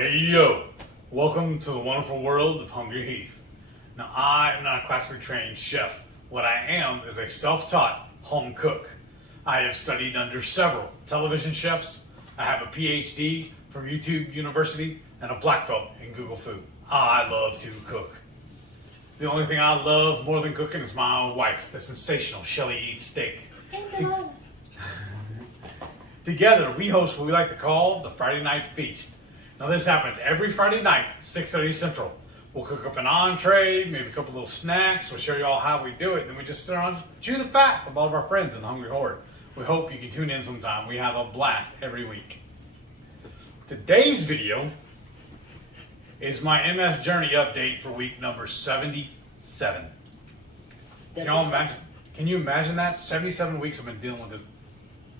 Hey yo, welcome to the wonderful world of Hungry Heath. Now I am not a classically trained chef. What I am is a self-taught home cook. I have studied under several television chefs. I have a PhD from YouTube University and a black belt in Google Food. I love to cook. The only thing I love more than cooking is my wife, the sensational Shelly Eats Steak. Together, we host what we like to call the Friday Night Feast. Now this happens every Friday night, 6:30 Central. We'll cook up an entree, maybe a couple little snacks. We'll show you all how we do it, and then we just sit around and chew the fat of all of our friends in the Hungry Horde. We hope you can tune in sometime. We have a blast every week. Today's video is my MS Journey update for week number 77. Can you imagine that? 77 weeks I've been dealing with this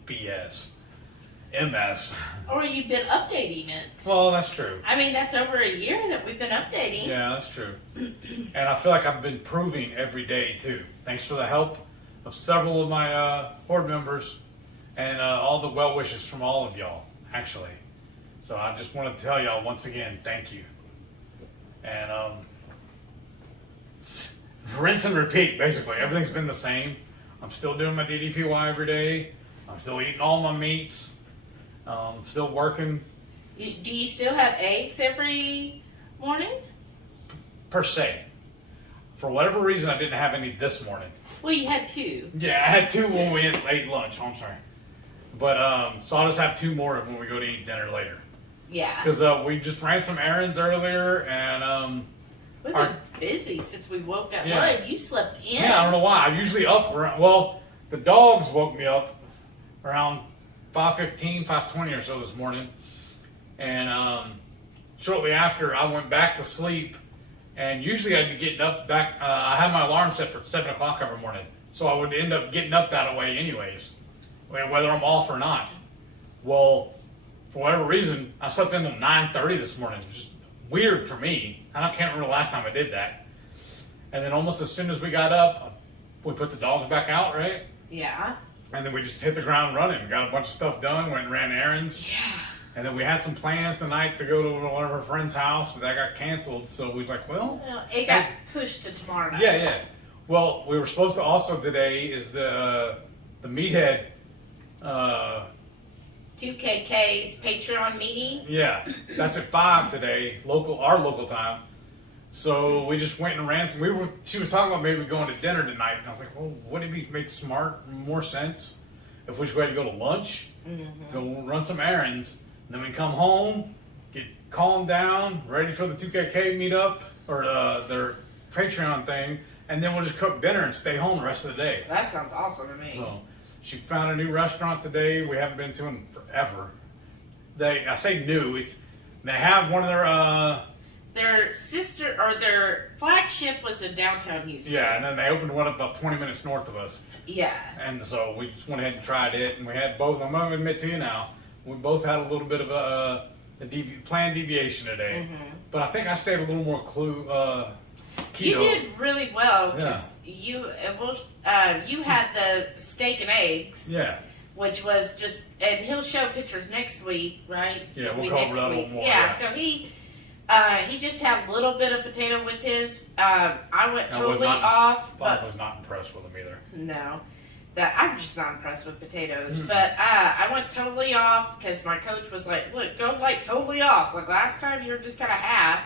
BS. MS. Or you've been updating it. Well, that's true. I mean, that's over a year that we've been updating. Yeah, that's true. And I feel like I've been improving every day, too. Thanks for the help of several of my Horde members and all the well wishes from all of y'all, actually. So I just wanted to tell y'all once again, thank you. And rinse and repeat, basically. Everything's been the same. I'm still doing my DDPY every day. I'm still eating all my meats. Still working. Do you still have eggs every morning? Per se. For whatever reason, I didn't have any this morning. Well, you had two. Yeah, I had two when we ate lunch. Oh, I'm sorry. But, so I'll just have two more when we go to eat dinner later. Yeah. Because we just ran some errands earlier, and we've been busy since we woke up. Yeah. Well, you slept in. Yeah, I don't know why. I'm usually up around, well, the dogs woke me up around 5:15, 5:20 or so this morning. And shortly after, I went back to sleep. And usually I'd be getting up back. I had my alarm set for 7 o'clock every morning. So I would end up getting up that way anyways, whether I'm off or not. Well, for whatever reason, I slept until 9:30 this morning. It was just weird for me. I can't remember the last time I did that. And then almost as soon as we got up, we put the dogs back out, right? Yeah. And then we just hit the ground running. Got a bunch of stuff done, went and ran errands. Yeah. And then we had some plans tonight to go to one of her friend's house, but that got canceled. So we was like, well. It got pushed to tomorrow night. Yeah. Well, we were supposed to also today is the Meathead. 2KK's Patreon meeting. Yeah, that's at 5 today, our local time. So we just went and ran some. She was talking about maybe going to dinner tonight, and I was like, well, wouldn't it make more sense if we just go ahead and go to lunch, go run some errands, and then we come home, get calmed down, ready for the 2KK meetup or their Patreon thing, and then we'll just cook dinner and stay home the rest of the day. That sounds awesome to me. So she found a new restaurant today. We haven't been to in forever. I say new. They have one of their sister or their flagship was in downtown Houston. Yeah, and then they opened one up about 20 minutes north of us. Yeah. And so we just went ahead and tried it, and we had both. I'm going to admit to you now, we both had a little bit of a planned deviation today. But I think I stayed a little more keto. You did really well because you had the steak and eggs. Yeah. Which was just, and he'll show pictures next week, right? Yeah, we'll cover that a little more. Yeah, so he just had a little bit of potato with his. I went totally off. I was not impressed with him either. No, I'm just not impressed with potatoes. But I went totally off because my coach was like, "Look, go like totally off. Like last time, you were just kind of half."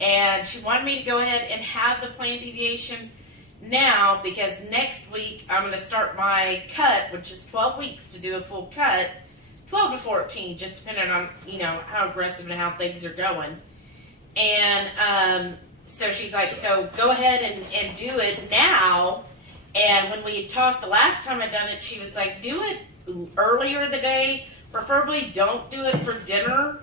And she wanted me to go ahead and have the planned deviation now because next week I'm going to start my cut, which is 12 weeks to do a full cut, 12 to 14, just depending on how aggressive and how things are going. And so she's like, so go ahead and do it now. And when we had talked the last time I'd done it, she was like, do it earlier in the day. Preferably don't do it for dinner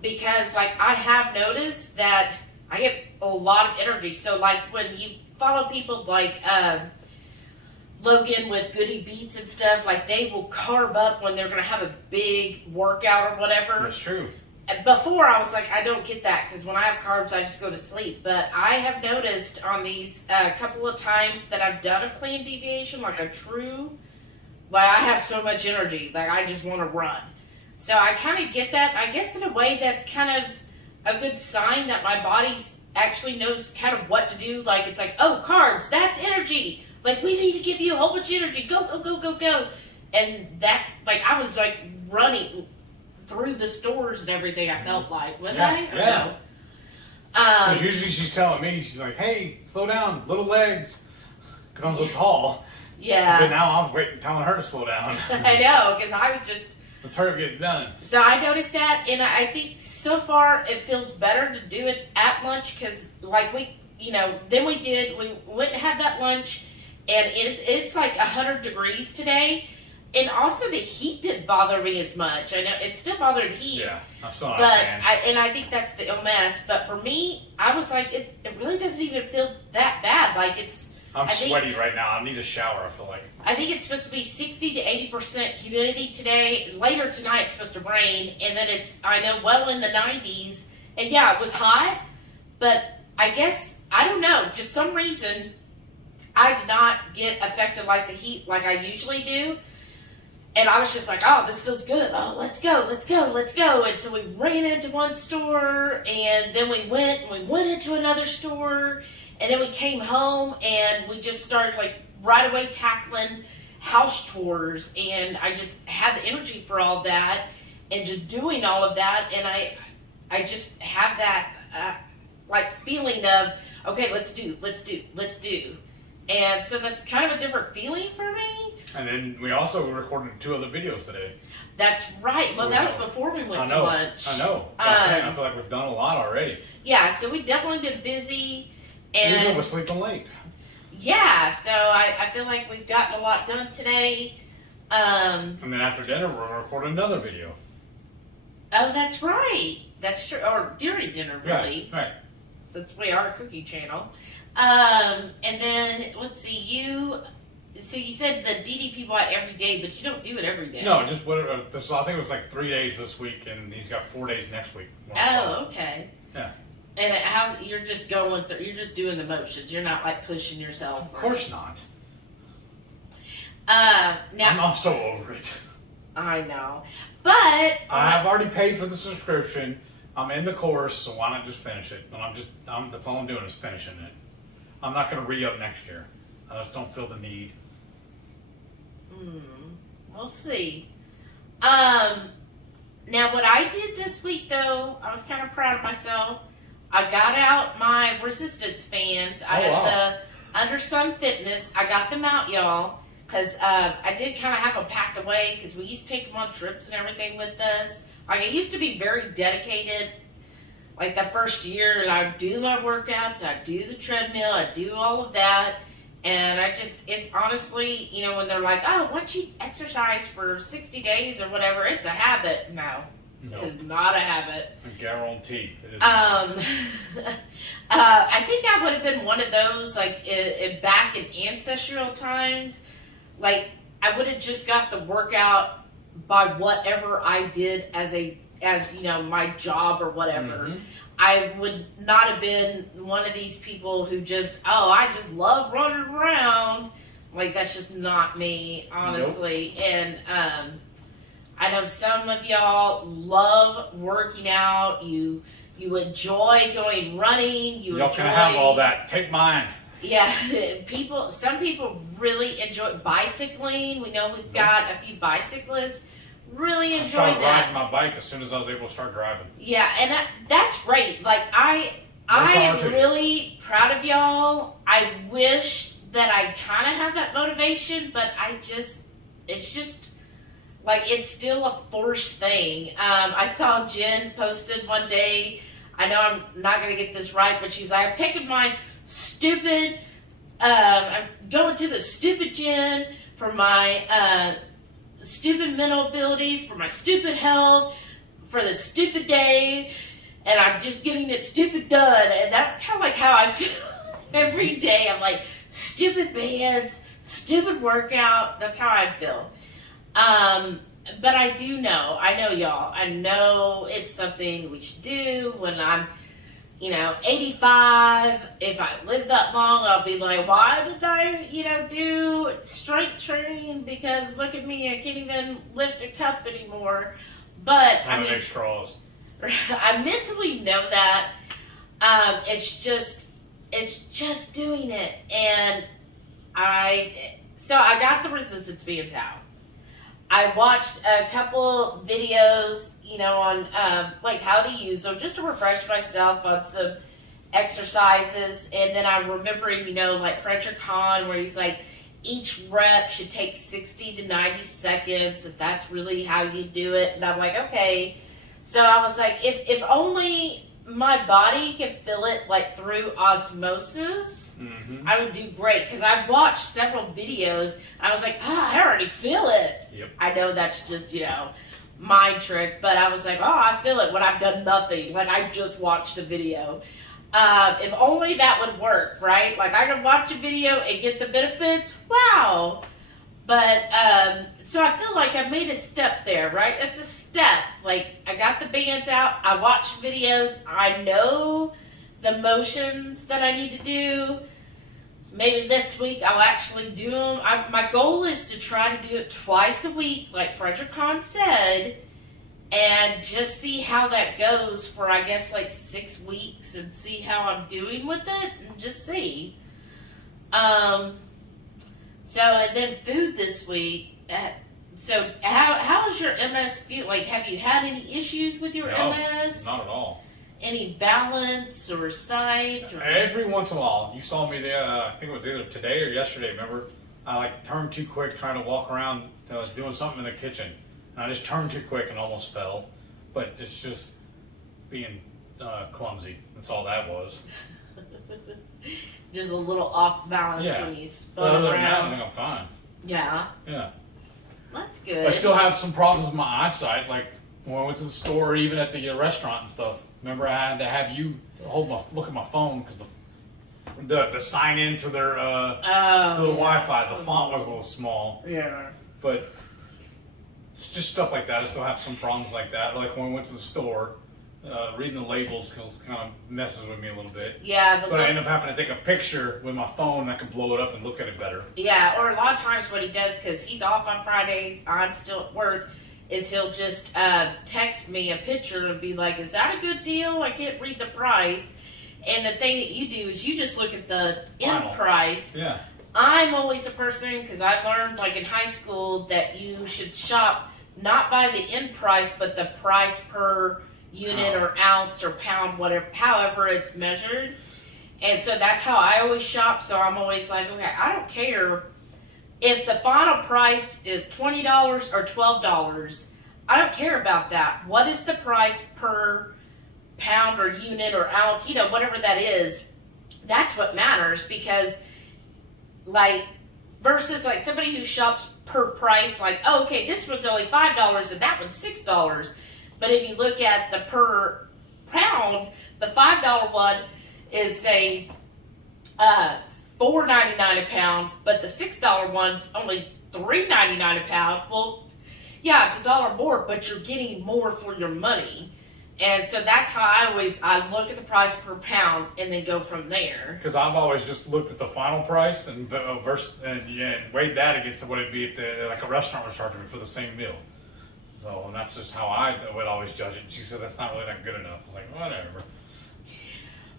because like I have noticed that I get a lot of energy. So like when you follow people like Logan with Goode Beats and stuff, like they will carb up when they're going to have a big workout or whatever. That's true. Before I was like, I don't get that because when I have carbs, I just go to sleep. But I have noticed on these couple of times that I've done a planned deviation, like a true, like I have so much energy, like I just want to run. So I kind of get that. I guess in a way that's kind of a good sign that my body's actually knows kind of what to do. Like, it's like, oh, carbs, that's energy. Like, we need to give you a whole bunch of energy. Go, go, go, go, go. And that's, like, I was, like, running through the stores and everything, I felt like. Was I? Or yeah. no? Because usually she's telling me, she's like, hey, slow down, little legs. Because I'm so tall. Yeah. But now I'm waiting, telling her to slow down. I know, because I was just... Let's hurry up and get it done. So I noticed that, and I think so far it feels better to do it at lunch, because, like, we went and had that lunch, and it's like 100 degrees today, and also the heat didn't bother me as much. I know it still bothered heat. Yeah, I'm still not but a fan. I think that's the mess. But for me, I was like, it really doesn't even feel that bad. Like, I'm sweaty right now. I need a shower, I feel like. I think it's supposed to be 60 to 80% humidity today. Later tonight it's supposed to rain, and then it's, I know, well in the 90s. And yeah, it was hot, but I guess, I don't know, just some reason I did not get affected like the heat like I usually do. And I was just like, oh, this feels good. Oh, let's go, let's go, let's go. And so we ran into one store, and then we went into another store, and then we came home, and we just started, like, right away tackling house chores. And I just had the energy for all that, and just doing all of that. And I just have that, like, feeling of, okay, let's do. And so that's kind of a different feeling for me. And then we also recorded 2 other videos today. That's right. So well, that was before we went to lunch. I know. I feel like we've done a lot already. Yeah, so we've definitely been busy. And even though we're sleeping late. Yeah, so I feel like we've gotten a lot done today. And then after dinner, we'll record another video. Oh, that's right. That's true. Or during dinner, really. Right. Since we are a cooking channel. And then, let's see, so you said the DDP buy every day, but you don't do it every day. No, just whatever. So I think it was like 3 days this week, and he's got 4 days next week. Oh, okay. Yeah. And you're just going through, you're just doing the motions. You're not, like, pushing yourself. Of course not. Now, I'm so over it. I know. But I have already paid for the subscription. I'm in the course, so why not just finish it? And that's all I'm doing is finishing it. I'm not going to re-up next year. I just don't feel the need. We'll see. Now, what I did this week, though, I was kind of proud of myself. I got out my resistance bands. I had the Under Sun Fitness. I got them out, y'all, because I did kind of have them packed away, because we used to take them on trips and everything with us. Like, I used to be very dedicated. Like, the first year, I'd do my workouts, I'd do the treadmill, I'd do all of that. And it's honestly, when they're like, oh, once you exercise for 60 days or whatever, it's a habit. No. It is not a habit. I guarantee it is. I think I would have been one of those, like, back in ancestral times. Like, I would have just got the workout by whatever I did as my job or whatever. Mm-hmm. I would not have been one of these people who I just love running around. Like, that's just not me, honestly. Nope. And I know some of y'all love working out. You enjoy going running. Y'all can have all that. Take mine. Yeah, some people really enjoy bicycling. We know we've got a few bicyclists. Really enjoy that. I started riding my bike as soon as I was able to start driving. Yeah, and that's great. Like, I am really proud of y'all. I wish that I kind of have that motivation, but it's just, like, it's still a forced thing. I saw Jen posted one day, I know I'm not going to get this right, but she's like, I'm taking my stupid, I'm going to the stupid gym for my, stupid mental abilities, for my stupid health, for the stupid day, and I'm just getting it stupid done. And that's kind of like how I feel every day. I'm like, stupid bands, stupid workout. That's how I feel. But I know y'all. I know it's something we should do when I'm 85, if I live that long, I'll be like, why did I, do strength training? Because look at me, I can't even lift a cup anymore. But, make straws. I mentally know that. It's just doing it. And so I got the resistance bands out. I watched a couple videos, on like how to use them just to refresh myself on some exercises. And then I'm remembering, like Frederick Hahn, where he's like, each rep should take 60 to 90 seconds, if that's really how you do it. And I'm like, okay. So I was like, if only my body can feel it like through osmosis, I would do great. Because I watched several videos, and I was like, I already feel it. Yep. I know that's just, my trick, but I was like, I feel it when I've done nothing. Like, I just watched a video. If only that would work, right? Like, I could watch a video and get the benefits. Wow. But, so I feel like I made a step there, right? It's a step. Like, I got the bands out. I watched videos. I know the motions that I need to do. Maybe this week I'll actually do them. My goal is to try to do it twice a week, like Frederick Hahn said, and just see how that goes for, I guess, like 6 weeks, and see how I'm doing with it, and just see. So, and then food this week. So, how's your MS feel? Like, have you had any issues with your MS? Not at all. Any balance or sight? Or... Every once in a while, you saw me there. I think it was either today or yesterday. Remember, I like turned too quick trying to walk around doing something in the kitchen, and I just turned too quick and almost fell. But it's just being clumsy. That's all that was. Just a little off balance when you spun But other than around. that, I think I'm fine. Yeah. Yeah. That's good. I still have some problems with my eyesight, like when I went to the store, or even at the restaurant and stuff. Remember, I had to have you look at my phone because the sign in to their to the Wi-Fi, the font was a little small. Yeah. But it's just stuff like that. I still have some problems like that. Like when I went to the store, reading the labels kind of messes with me a little bit. Yeah. But I end up having to take a picture with my phone, and I can blow it up and look at it better. Yeah, or a lot of times what he does, because he's off on Fridays, I'm still at work, is he'll just text me a picture and be like, is that a good deal? I can't read the price. And the thing that you do is you just look at the end price. Yeah. I'm always a person, because I learned like in high school that you should shop not by the end price, but the price per unit or ounce or pound, whatever, however it's measured. And so that's how I always shop. So I'm always like, okay, I don't care if the final price is $20 or $12. I don't care about that. What is the price per pound or unit or ounce, whatever that is? That's what matters, because like versus like somebody who shops per price, like, oh, okay, this one's only $5 and that one's $6. But if you look at the per pound, the $5 one is, say, $4.99 a pound, but the $6 one's only $3.99 a pound. Well, yeah, it's $1 more, but you're getting more for your money. And so that's how I look at the price per pound and then go from there. Because I've always just looked at the final price and weighed that against what it'd be at like a restaurant was charging me for the same meal. So, and that's just how I would always judge it. She said that's not really that good enough. I was like, whatever.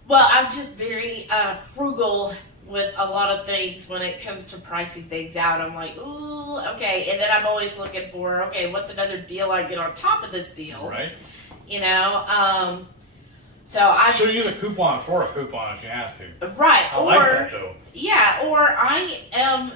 Well, I'm just very frugal with a lot of things when it comes to pricing things out. I'm like, ooh, okay. And then I'm always looking for, okay, what's another deal I get on top of this deal? Right. So I should use a coupon for a coupon if she has to. Right. I like that though. Yeah, or I am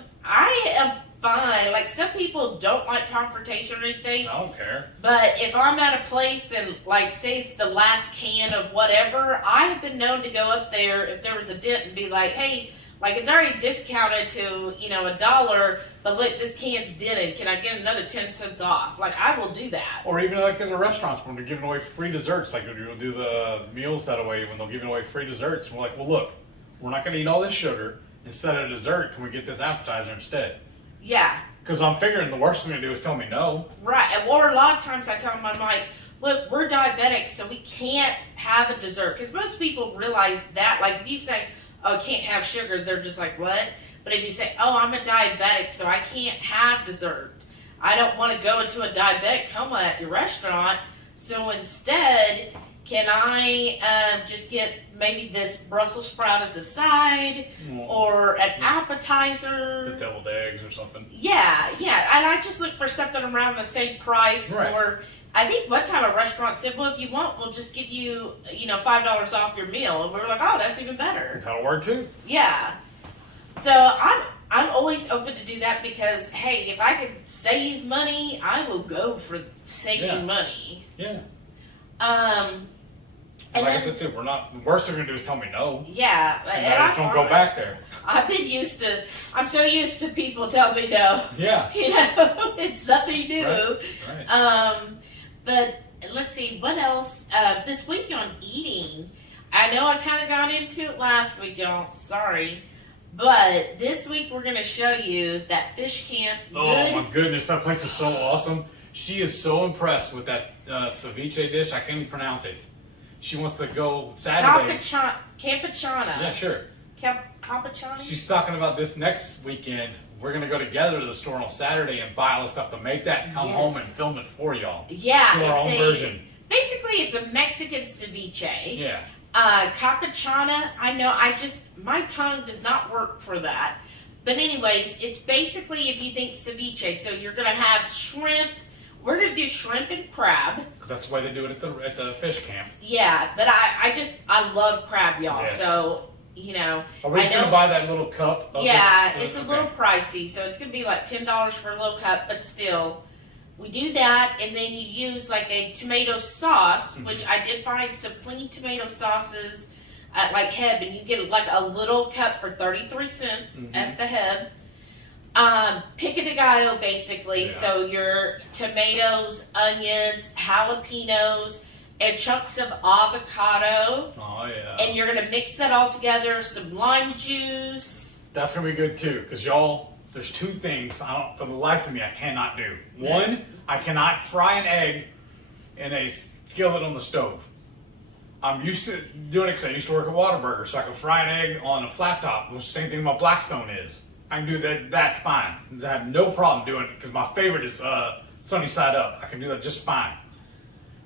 fine. Like, some people don't like confrontation or anything. I don't care. But if I'm at a place and, like, say it's the last can of whatever, I have been known to go up there if there was a dent and be like, hey, like, it's already discounted to, $1, but look, this can's dented. Can I get another 10 cents off? Like, I will do that. Or even like in the restaurants when they're giving away free desserts, like we'll do the meals that way when they're giving away free desserts. We're like, well, look, we're not going to eat all this sugar. Instead of dessert, can we get this appetizer instead? Yeah. Because I'm figuring the worst thing to do is tell me no. Right. Or a lot of times I tell them, I'm like, look, we're diabetic, so we can't have a dessert. Because most people realize that. Like, if you say, oh, I can't have sugar, they're just like, what? But if you say, oh, I'm a diabetic, so I can't have dessert. I don't want to go into a diabetic coma at your restaurant, So instead, can I just get maybe this Brussels sprout as a side or an appetizer? The deviled eggs or something. Yeah. And I just look for something around the same price. Right. Or I think one time a restaurant said, well, if you want, we'll just give you, $5 off your meal. And we were like, oh, that's even better. That'll work too. Yeah. So I'm always open to do that because, hey, if I could save money, I will go for saving money. Yeah. And like I said too, the worst they're gonna do is tell me no. Yeah. And I just don't go back there. I'm so used to people telling me no. Yeah. It's nothing new. Right. But let's see, what else? This week on eating, I know I kind of got into it last week, y'all. Sorry. But this week we're going to show you that fish camp. Oh my goodness, that place is so awesome. She is so impressed with that ceviche dish. I can't even pronounce it. She wants to go Saturday. CAMPECHANA. Yeah, sure. CAMPECHANA? She's talking about this next weekend. We're going to go together to the store on Saturday and buy all the stuff to make that and come home and film it for y'all. Yeah. Do our own version. Basically, it's a Mexican ceviche. Yeah. CAMPECHANA, I know, my tongue does not work for that. But anyways, it's basically, if you think ceviche, so you're going to have shrimp. We're going to do shrimp and crab. Because that's the way they do it at the fish camp. Yeah, but I love crab, y'all. Yes. So, Are we just going to buy that little cup? It's a little pricey. So it's going to be like $10 for a little cup, but still. We do that, and then you use like a tomato sauce, which I did find some clean tomato sauces at like Heb, and you get like a little cup for 33 cents at the Heb. Pico de gallo, basically. Yeah. So your tomatoes, onions, jalapenos, and chunks of avocado. Oh, yeah. And you're going to mix that all together, some lime juice. That's going to be good, too, because y'all, there's two things for the life of me, I cannot do. One, I cannot fry an egg in a skillet on the stove. I'm used to doing it because I used to work at Whataburger, so I can fry an egg on a flat top, which is the same thing my Blackstone is. I can do that fine. I have no problem doing it because my favorite is sunny side up. I can do that just fine.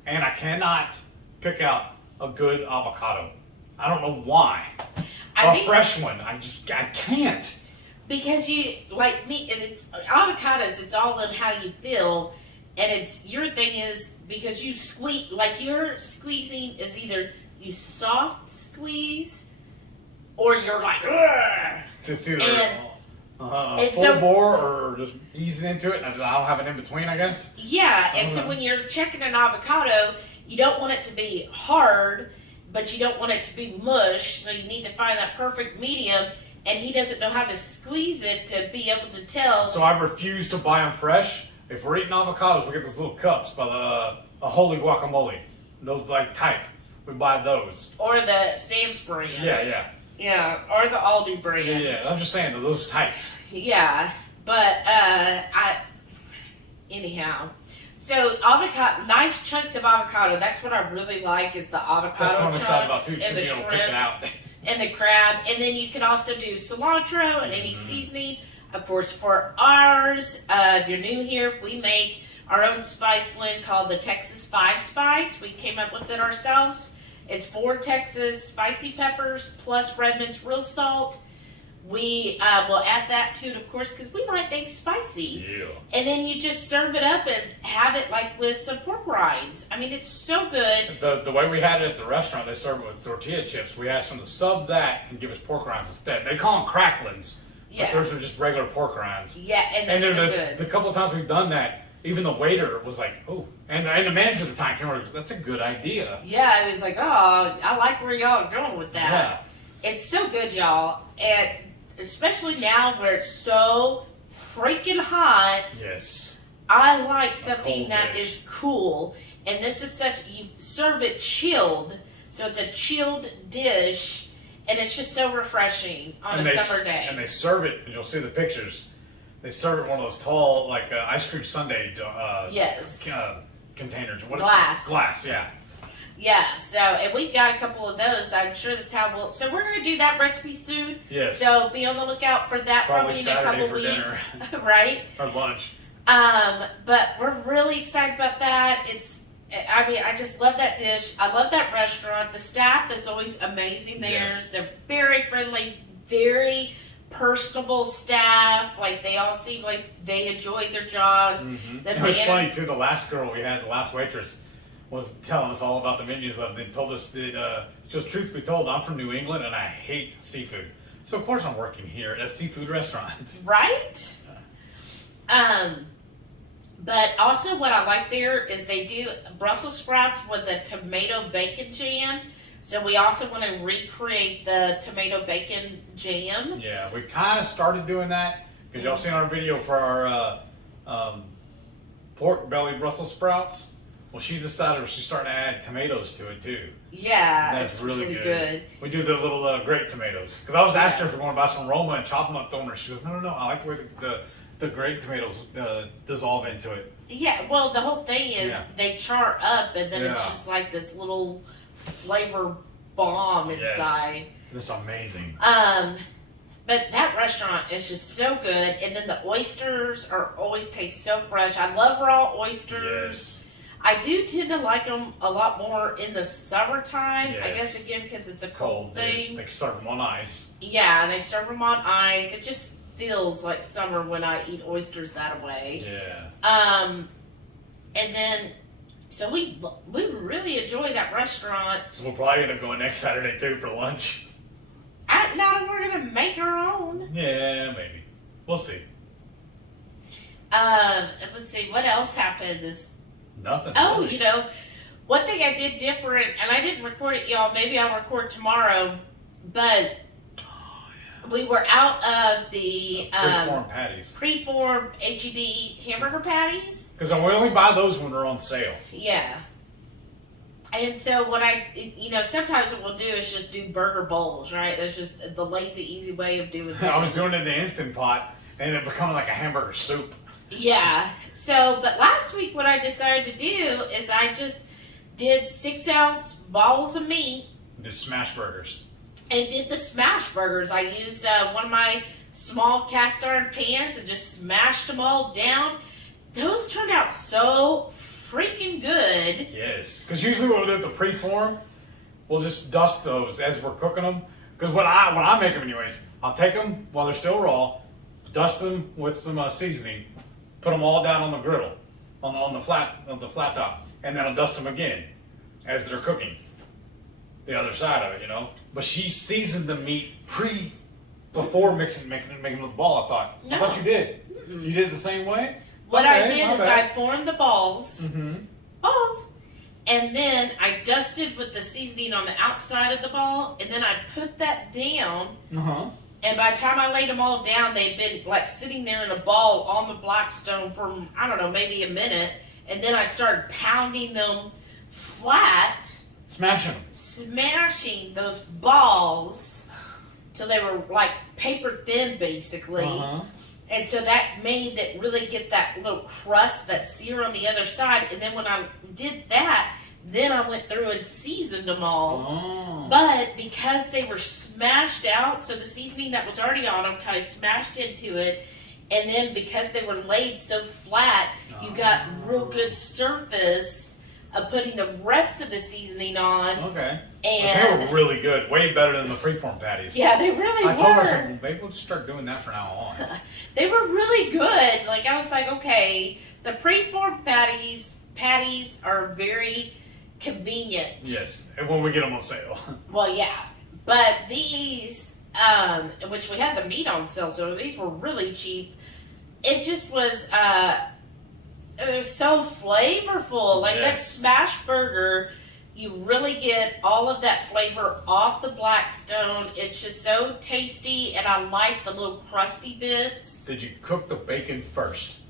And I cannot pick out a good avocado. I don't know why. A fresh one. I can't. Because you, like me, and it's avocados, it's all in how you feel. And your thing is because you squeeze, like your squeezing is either you soft squeeze or you're like, ugh. It's either full bore or just easing into it. And I don't have an in between, I guess. Yeah, and so when you're checking an avocado, you don't want it to be hard, but you don't want it to be mush. So you need to find that perfect medium. And he doesn't know how to squeeze it to be able to tell. So I refuse to buy them fresh. If we're eating avocados, we get those little cups by the Holy Guacamole. Those type. We buy those. Or the Sam's brand. Yeah. Yeah, or the Aldi brand. Yeah. I'm just saying, those types. Yeah, but anyhow. So avocado, nice chunks of avocado. That's what I really like is the avocado chunks. That's what I'm excited about too. And the shrimp. Pick it out. And the crab, and then you can also do cilantro and any seasoning. Of course, for ours, if you're new here, we make our own spice blend called the Texas 5 Spice. We came up with it ourselves. It's 4 Texas spicy peppers plus Redmond's real salt. We will add that to it, of course, because we like things spicy. Yeah. And then you just serve it up and have it like with some pork rinds. I mean, it's so good. The way we had it at the restaurant, they serve it with tortilla chips. We asked them to sub that and give us pork rinds instead. They call them CRACKLINS, but those are just regular pork rinds. Yeah, and they're so good. The couple of times we've done that, even the waiter was like, oh, and the manager at the time came over, that's a good idea. Yeah, it was like, oh, I like where y'all are going with that. Yeah. It's so good, y'all. And especially now where it's so freaking hot. Yes. I like something that is cool. And this is you serve it chilled. So it's a chilled dish. And it's just so refreshing on a summer day. And they serve it, and you'll see the pictures. They serve it in one of those tall, ice cream sundae containers. Glass, yeah. Yeah, so, and we've got a couple of those. I'm sure that's how so we're going to do that recipe soon. Yes. So be on the lookout for that probably in a couple for weeks. Dinner. Right? Or lunch. But we're really excited about that. I mean, I just love that dish. I love that restaurant. The staff is always amazing there. Yes. They're very friendly, very personable staff. Like, they all seem like they enjoyed their jobs. Mm-hmm. The It was man- funny too. The last girl we had, the last waitress, was telling us all about the menus of. They told us that, just truth be told, I'm from New England and I hate seafood. So of course I'm working here at a seafood restaurant. Right? But also what I like there is they do Brussels sprouts with a tomato bacon jam. So we also want to recreate the tomato bacon jam. Yeah, we kind of started doing that because y'all seen our video for our pork belly Brussels sprouts. Well, she decided she's starting to add tomatoes to it too. Yeah, That's it's really good. We do the little grape tomatoes because I was asking her if we're going to buy some Roma and chop them up, throwing her. She goes, no, I like the way the grape tomatoes dissolve into it. Yeah, well, the whole thing is they char up and then it's Yeah. just like this little flavor bomb inside. It's amazing. But that restaurant is just so good. And then the oysters always taste so fresh. I love raw oysters. Yes. I do tend to like them a lot more in the summertime. I Yes. guess again because it's a cold thing. They serve them on ice. Yeah, and they serve them on ice. It just feels like summer when I eat oysters that way. Yeah. And then so we really enjoy that restaurant. So we'll probably end up going next Saturday too for lunch. Not if we're gonna make our own. Yeah, maybe. We'll see. Let's see what else happened this. Nothing. Oh, really. you know, one thing I did different, and I didn't record it, y'all. Maybe I'll record tomorrow. But we were out of the Preformed patties. preformed HEB hamburger patties. Because we only buy those when they're on sale. Yeah. And so what sometimes what we'll do is just do burger bowls, right? That's just the lazy, easy way of doing things. I was doing it in the Instant Pot, and it becoming like a hamburger soup. Yeah. So, but last week what I decided to do is I just did 6-ounce balls of meat Just smash burgers. and did the smash burgers. I used one of my small cast iron pans and just smashed them all down. Those turned out so freaking good. Yes. Because usually when we do the preform, we'll just dust those as we're cooking them. Because when I make them anyways, I'll take them while they're still raw, dust them with some seasoning, put them all down on the griddle, on the flat top, and then I'll dust them again as they're cooking. The other side of it, you know. But she seasoned the meat before making the ball. I thought you did. You did it the same way. What I Okay, did my is bad. I formed the balls, Mm-hmm. and then I dusted with the seasoning on the outside of the ball, and then I put that down. Uh-huh. And by the time I laid them all down, they'd been like sitting there in a ball on the Blackstone for, I don't know, maybe a minute. And then I started pounding them flat, smashing those balls till they were like paper thin, basically. Uh-huh. And so that made it really get that little crust, that sear on the other side. And then when I did that, then I went through and seasoned them all. Oh. But because they were smashed out, so the seasoning that was already on them kind of smashed into it, and then because they were laid so flat, you got real good surface of putting the rest of the seasoning on. Okay. And They were really good. Way better than the preform patties. yeah, they really I told her, I were. said, well, maybe we'll just start doing that from now on. They were really good. Like, I was like, okay, the preformed patties are very convenient. Yes. And when we get them on sale. Well, yeah, but these, which we had the meat on sale, so these were really cheap. It just was, it was so flavorful. Like that Yes. smash burger, you really get all of that flavor off the Blackstone. It's just so tasty, and I like the little crusty bits. Did you cook the bacon first?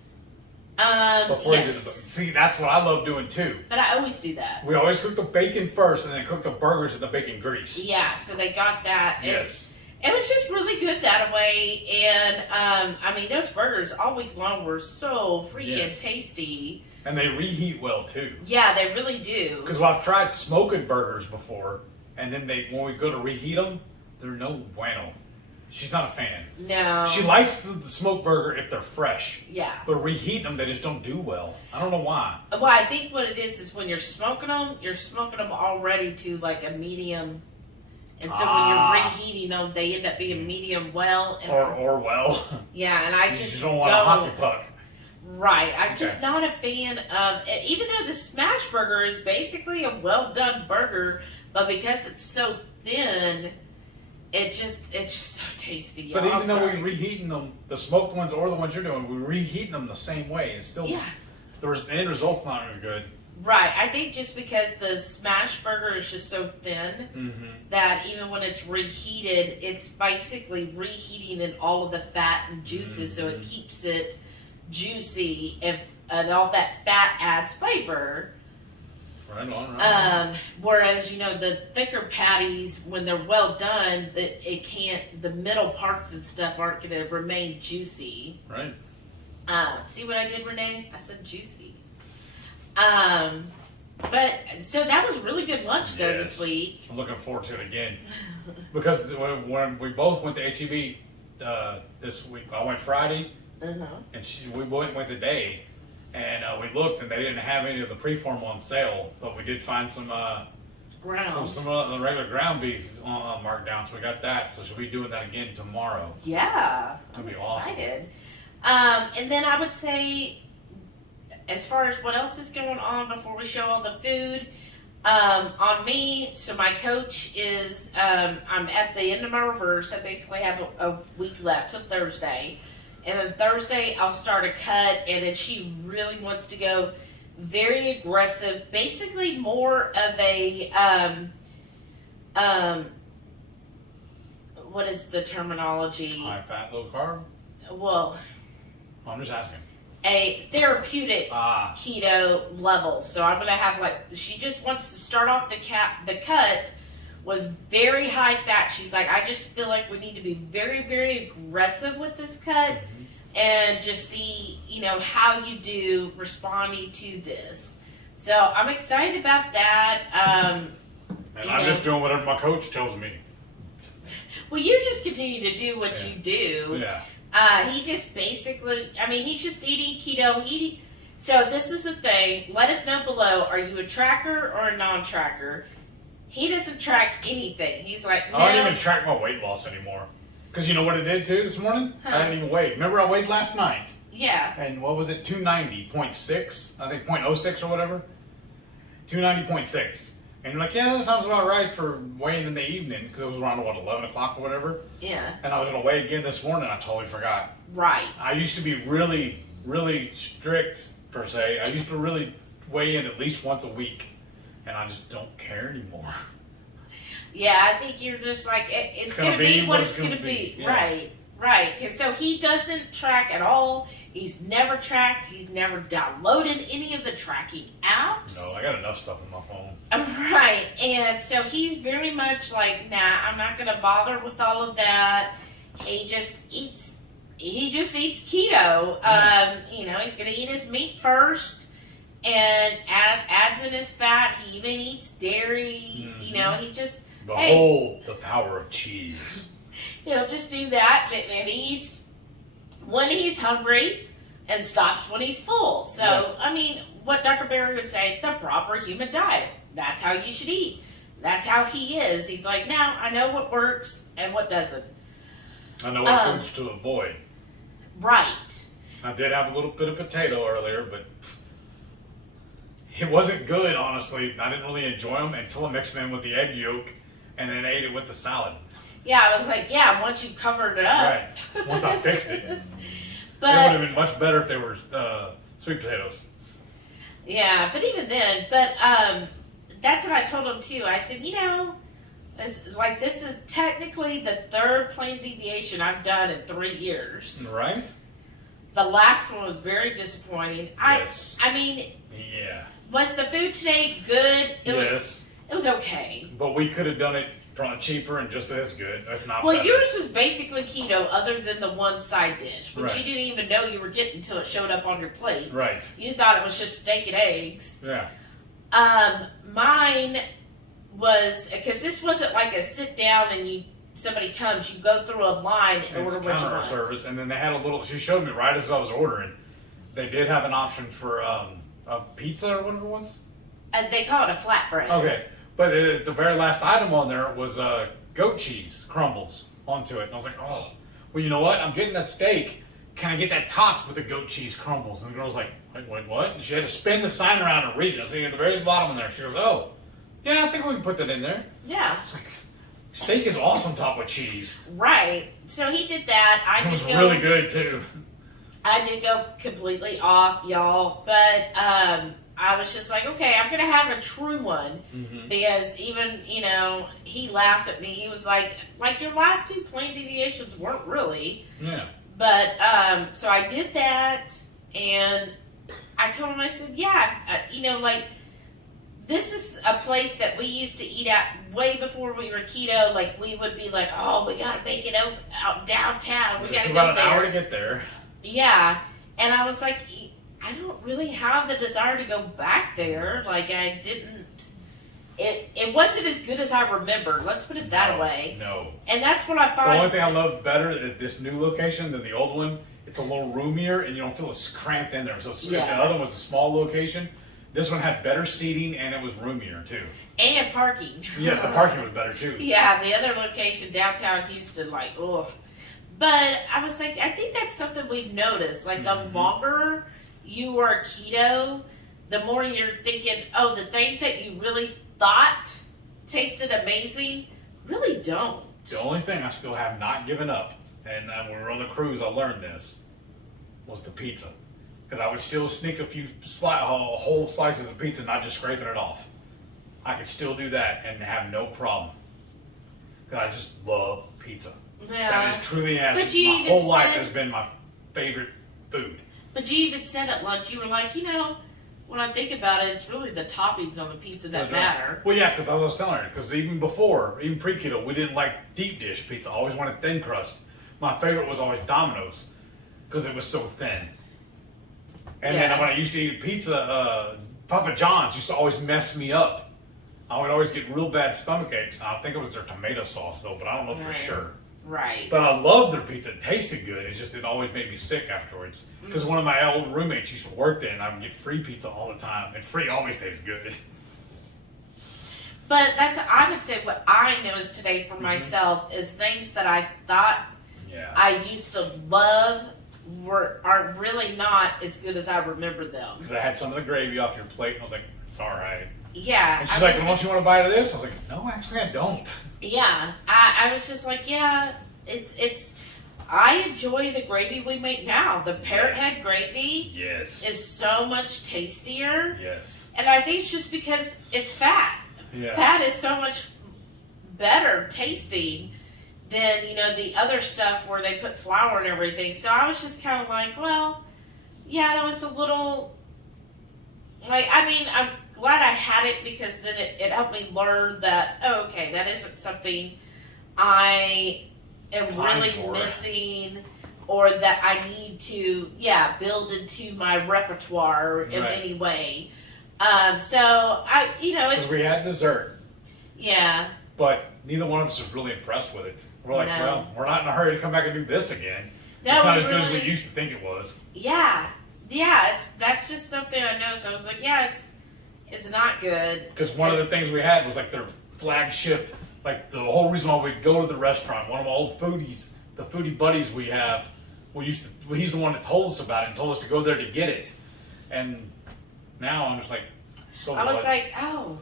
Before you did the Yes, See, that's what I love doing too. but I always do that. We always cook the bacon first and then cook the burgers in the bacon grease. Yeah, so they got that. And Yes. it was just really good that way, and I mean, those burgers all week long were so freaking Yes. tasty. And they reheat well too. Yeah, they really do. Because I've tried smoking burgers before, and then when we go to reheat them, they're no bueno. She's not a fan. No. She likes the smoked burger if they're fresh. Yeah. But reheating them, they just don't do well. I don't know why. Well, I think what it is when you're smoking them already to like a medium. And so when you're reheating them, they end up being medium well. And or well. Yeah, and I You just don't want a hockey puck. Right. I'm just not a fan of it. Even though the smash burger is basically a well done burger, but because it's so thin, it's just so tasty. But even though we're reheating them, the smoked ones or the ones you're doing, we're reheating them the same way. It's still the end result's not very good. Right. I think just because the smash burger is just so thin that even when it's reheated, it's basically reheating in all of the fat and juices, so it keeps it juicy. And all that fat adds flavor. Right on. Whereas the thicker patties, when they're well done, the middle parts and stuff aren't going to remain juicy. Right. See what I did, Renee? I said juicy. But so that was really good lunch though this week. I'm looking forward to it again because when we both went to HEB this week, I went Friday, and we went today. And we looked, and they didn't have any of the preform on sale, but we did find some some of the regular ground beef marked down, so we got that. So she'll be doing that again tomorrow. Yeah, that'd be excited. And then I would say, as far as what else is going on before we show all the food, on me. So my coach is I'm at the end of my reverse. I basically have a week left till Thursday. And then Thursday, I'll start a cut, and then she really wants to go very aggressive, basically more of a, what is the terminology? High fat, low carb? Well, I'm just asking. A therapeutic keto level. So I'm going to have she just wants to start off the cut with very high fat. She's like, I just feel like we need to be very, very aggressive with this cut and just see, how you do responding to this. So I'm excited about that. And I'm just doing whatever my coach tells me. Well, you just continue to do what you do. Yeah. He just basically, he's just eating keto. So this is the thing. Let us know below. Are you a tracker or a non-tracker? He doesn't track anything. He's like, no. I don't even track my weight loss anymore. Because you know what it did too this morning? I didn't even weigh. Remember I weighed last night? Yeah. And what was it? 290.6? I think 0.06 or whatever. 290.6. And you're like, yeah, that sounds about right for weighing in the evening. Because it was around, 11 o'clock or whatever? Yeah. And I was going to weigh again this morning. I totally forgot. Right. I used to be really, really strict, per se. I used to really weigh in at least once a week. And I just don't care anymore. Yeah, I think you're just like, it's going to be what it's going to be. Yeah. Right. So he doesn't track at all. He's never tracked. He's never downloaded any of the tracking apps. No, I got enough stuff on my phone. Right. And so he's very much like, nah, I'm not going to bother with all of that. He just eats keto. He's going to eat his meat first. And adds in his fat. He even eats dairy. He just behold the power of cheese. He'll just do that, and he eats when he's hungry and stops when he's full. So what Dr. Barry would say, the proper human diet. That's how you should eat. That's how he is. He's like, now I know what works and what doesn't. I know what foods to avoid. Right. I did have a little bit of potato earlier, but it wasn't good, honestly. I didn't really enjoy them until I mixed them in with the egg yolk and then ate it with the salad. Yeah, I was like, once you covered it up. Right. Once I fixed it. But it would have been much better if they were sweet potatoes. Yeah, but even then, that's what I told him too. I said, this is technically the third plane deviation I've done in 3 years. Right. The last one was very disappointing. Yes. Yeah. Was the food today good? It was okay. But we could have done it probably cheaper and just as good, if not better. Yours was basically keto other than the one side dish, which you didn't even know you were getting until it showed up on your plate. Right. You thought it was just steak and eggs. Yeah. Mine was, because this wasn't like a sit down and you somebody comes, you go through a line and And order it's what you counter want. service, and then they had a little. She showed me right as I was ordering. They did have an option for a pizza or whatever it was. They call it a flatbread. Okay, but the very last item on there was goat cheese crumbles onto it, and I was like, oh, well, you know what? I'm getting that steak. Can I get that topped with the goat cheese crumbles? And the girl's like, wait, what? And she had to spin the sign around and read it. I was like, at the very bottom in there. She goes, oh, yeah, I think we can put that in there. Yeah. It's like, steak is awesome topped with cheese. Right. So he did that. It was really good too. I did go completely off, y'all, but I was just like, okay, I'm gonna have a true one because even he laughed at me. He was like your last two plane deviations weren't really. Yeah. But so I did that, and I told him, I said, yeah, this is a place that we used to eat at way before we were keto. Like, we would be like, oh, we gotta make it out downtown. We gotta It's go about an there. hour to get there. Yeah, and I was like, I don't really have the desire to go back there. Like, I didn't. It wasn't as good as I remembered. Let's put it that way. No. And that's what I find. The only thing I love better at this new location than the old one, it's a little roomier and you don't feel as cramped in there. So the other one was a small location. This one had better seating and it was roomier too. And parking. Yeah, the parking was better too. Yeah, the other location downtown Houston, like, ugh. But I was like, I think that's something we've noticed. Like, the longer you are keto, the more you're thinking, oh, the things that you really thought tasted amazing really don't. The only thing I still have not given up, and when we were on the cruise, I learned this, was the pizza. Because I would still sneak a few whole slices of pizza, not just scraping it off. I could still do that and have no problem. Because I just love pizza. Yeah. That is truly my you whole even life said- has been my favorite food. But you even said at lunch, you were like, when I think about it, it's really the toppings on the pizza that matter. Well, yeah, because I was telling her, because even pre-keto, we didn't like deep dish pizza. I always wanted thin crust. My favorite was always Domino's, because it was so thin. And then when I used to eat pizza, Papa John's used to always mess me up. I would always get real bad stomach aches. I think it was their tomato sauce, though, but I don't know for sure. Right. But I loved their pizza. It tasted good. It always made me sick afterwards. Because one of my old roommates used to work there, and I would get free pizza all the time. And free always tastes good. But I would say what I noticed today for myself is things that I thought I used to love are really not as good as I remember them. Because I had some of the gravy off your plate, and I was like, it's all right. Yeah. And she's like, well, don't you want to bite of this? I was like, no, actually, I don't. Yeah. I was just like, yeah, it's I enjoy the gravy we make now. The parrot head gravy is so much tastier. Yes. And I think it's just because it's fat. Yeah. Fat is so much better tasting than, the other stuff where they put flour and everything. So I was just kind of like, well, yeah, that was a little, I'm glad I had it because then it helped me learn that, oh, okay, that isn't something I am really missing or that I need to, build into my repertoire in any way. So because we had dessert. Yeah. But neither one of us was really impressed with it. We're like, well, we're not in a hurry to come back and do this again. No, it's not as good as we used to think it was. Yeah. That's just something I noticed. I was like, it's not good. Because one of the things we had was like their flagship, like the whole reason why we'd go to the restaurant. One of my old foodies, the foodie buddies we have, he's the one that told us about it and told us to go there to get it. And now I'm just like, so I was like, oh,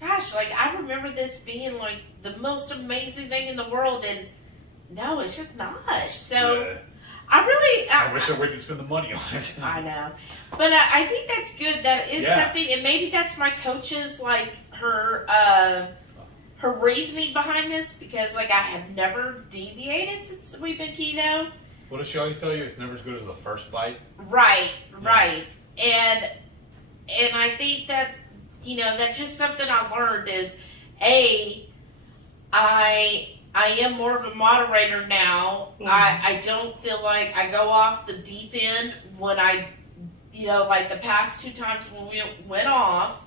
gosh, I remember this being like the most amazing thing in the world, and no, it's just not. So I wish I wouldn't spend the money on it. I know, but I think that's good. That is something, and maybe that's my coach's her reasoning behind this, because I have never deviated since we've been keto. What does she always tell you? It's never as good as the first bite. Right, and I think that that's just something I learned is I am more of a moderator now. I don't feel like I go off the deep end when I, like the past 2 times when we went off,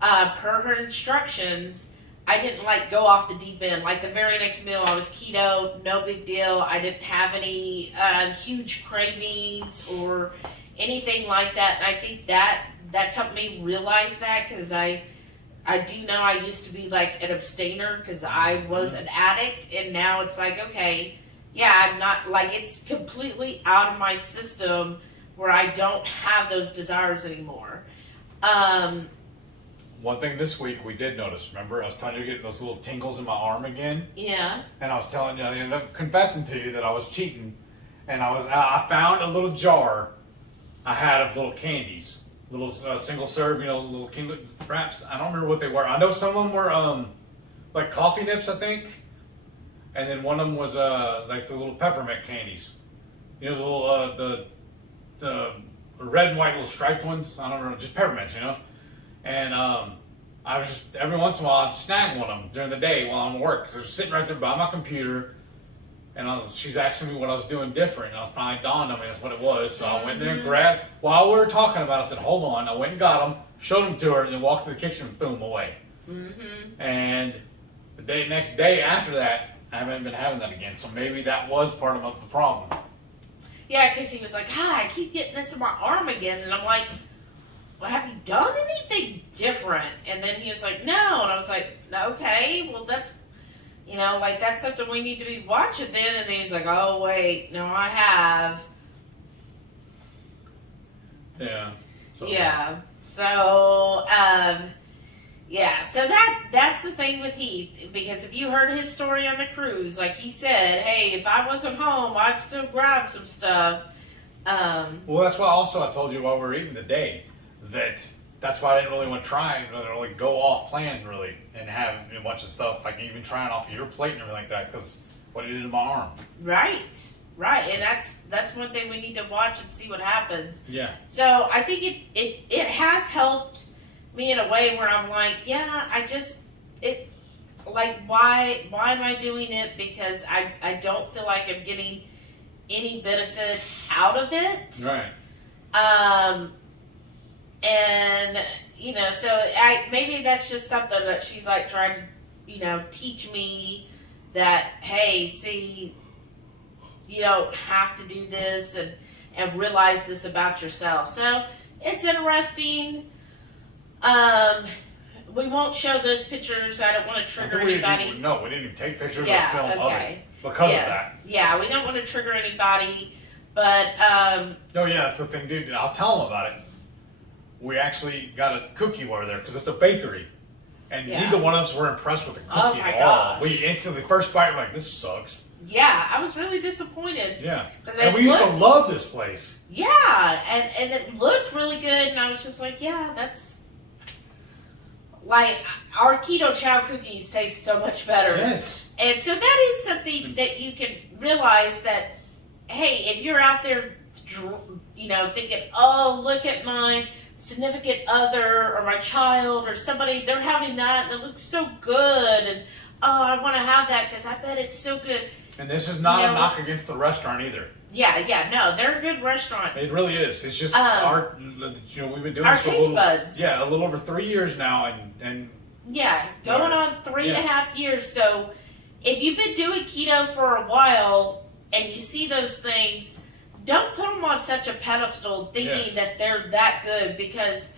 per her instructions, I didn't like go off the deep end. Like the very next meal, I was keto, no big deal. I didn't have any huge cravings or anything like that. And I think that's helped me realize that, because I do know I used to be like an abstainer because I was an addict, and now it's like, okay, yeah, I'm not, like, it's completely out of my system where I don't have those desires anymore. One thing this week we did notice, remember, I was telling you getting those little tingles in my arm again? Yeah. And I was telling you, I ended up confessing to you that I was cheating, and I found a little jar I had of little candies, little single serve, little King wraps. I don't remember what they were. I know some of them were like coffee nips, I think, and then one of them was like the little peppermint candies, the little the red and white little striped ones. I don't know, just peppermints, And I was just, every once in a while, I'd snag one of them during the day while I'm at work, because I was sitting right there by my computer, and she's asking me what I was doing different, and I was probably dawned on me that's what it was. So I went there and grabbed, while we were talking about it, I said, hold on. I went and got them, showed them to her, and then walked to the kitchen and threw them away. Mm-hmm. And the next day after that, I haven't been having that again. So maybe that was part of the problem. Yeah, because he was like, I keep getting this in my arm again. And I'm like, well, have you done anything different? And then he was like, no. And I was like, okay, well, that's, like, that's something we need to be watching then. And then he's like, oh, wait, no, I have. Yeah. Yeah. So, so that's the thing with Heath, because if you heard his story on the cruise, like he said, hey, if I wasn't home, I'd still grab some stuff. Well, that's why also I told you while we were eating today, that's why I didn't really want to try and really go off plan really and have a bunch of stuff, like even trying off of your plate and everything like that, because what it did to my arm. Right, and that's one thing we need to watch and see what happens. Yeah. So I think it has helped me in a way where I'm like, yeah, why am I doing it? Because I don't feel like I'm getting any benefit out of it. Right. And so maybe that's just something that she's like trying to, teach me that, hey, see, you don't have to do this and realize this about yourself. So it's interesting. We won't show those pictures. I don't want to trigger anybody. We didn't even take pictures or film of it because of that. Yeah, we don't want to trigger anybody, but oh yeah, that's the thing, dude. I'll tell them about it. We actually got a cookie over there because it's a bakery, and neither one of us were impressed with the cookie at all. We instantly, first bite, we're like, this sucks. Yeah, I was really disappointed. Yeah, and we used to love this place. Yeah, and it looked really good, and I was just like, yeah, that's like our keto chow cookies taste so much better. Yes, and so that is something that you can realize that, hey, if you're out there, thinking, oh, look at my significant other or my child or somebody, they're having that and it looks so good, and oh, I want to have that because I bet it's so good. And this is not a knock against the restaurant either. Yeah, no, they're a good restaurant. It really is. It's just we've been doing our this taste buds. Yeah, a little over 3 years now, and yeah, going on 3.5 years. So if you've been doing keto for a while and you see those things, don't put them on such a pedestal thinking that they're that good, because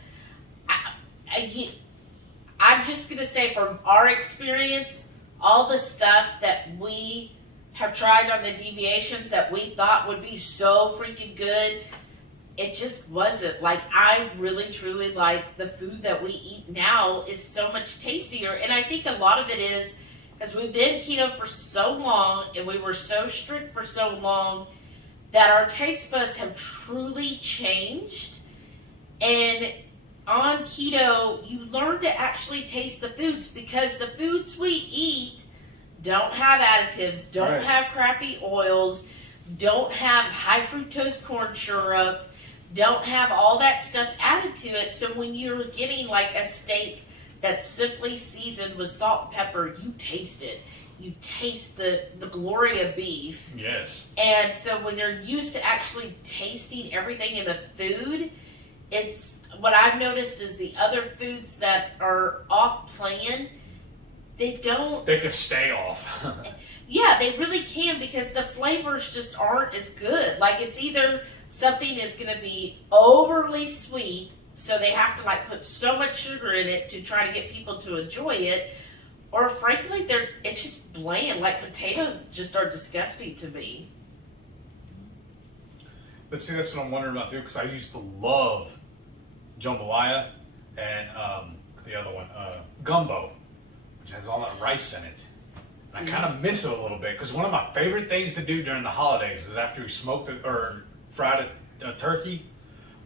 I'm just going to say from our experience, all the stuff that we have tried on the deviations that we thought would be so freaking good, it just wasn't. Like, I really truly like the food that we eat now is so much tastier. And I think a lot of it is because we've been keto for so long and we were so strict for so long that our taste buds have truly changed. And on keto, you learn to actually taste the foods, because the foods we eat don't have additives, don't have crappy oils, don't have high fructose corn syrup, don't have all that stuff added to it. So when you're getting like a steak that's simply seasoned with salt and pepper, you taste it. You taste the glory of beef. Yes. And so when you're used to actually tasting everything in the food, it's what I've noticed is the other foods that are off plan, They don't. They could stay off. Yeah, they really can, because the flavors just aren't as good. Like, it's either something is going to be overly sweet, so they have to like put so much sugar in it to try to get people to enjoy it, or frankly, it's just bland. Like, potatoes just are disgusting to me. But see, that's what I'm wondering about too, because I used to love jambalaya and the other one, gumbo, which has all that rice in it. And I kind of miss it a little bit, because one of my favorite things to do during the holidays is after we smoked it or fried a turkey,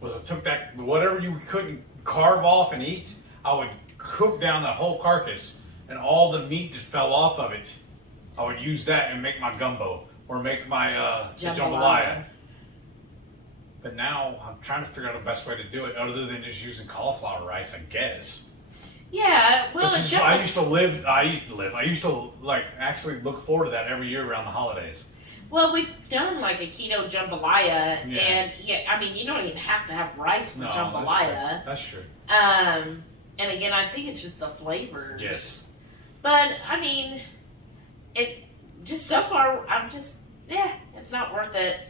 was I took that, whatever you couldn't carve off and eat, I would cook down that whole carcass, and all the meat just fell off of it. I would use that and make my gumbo, or make my jambalaya. But now I'm trying to figure out the best way to do it, other than just using cauliflower rice, I guess. Yeah, well, I used to like actually look forward to that every year around the holidays. well, we've done like a keto jambalaya, and I mean, you don't even have to have rice for jambalaya. That's true. And again, I think it's just the flavors. Yes. But I mean, it just so far, it's not worth it.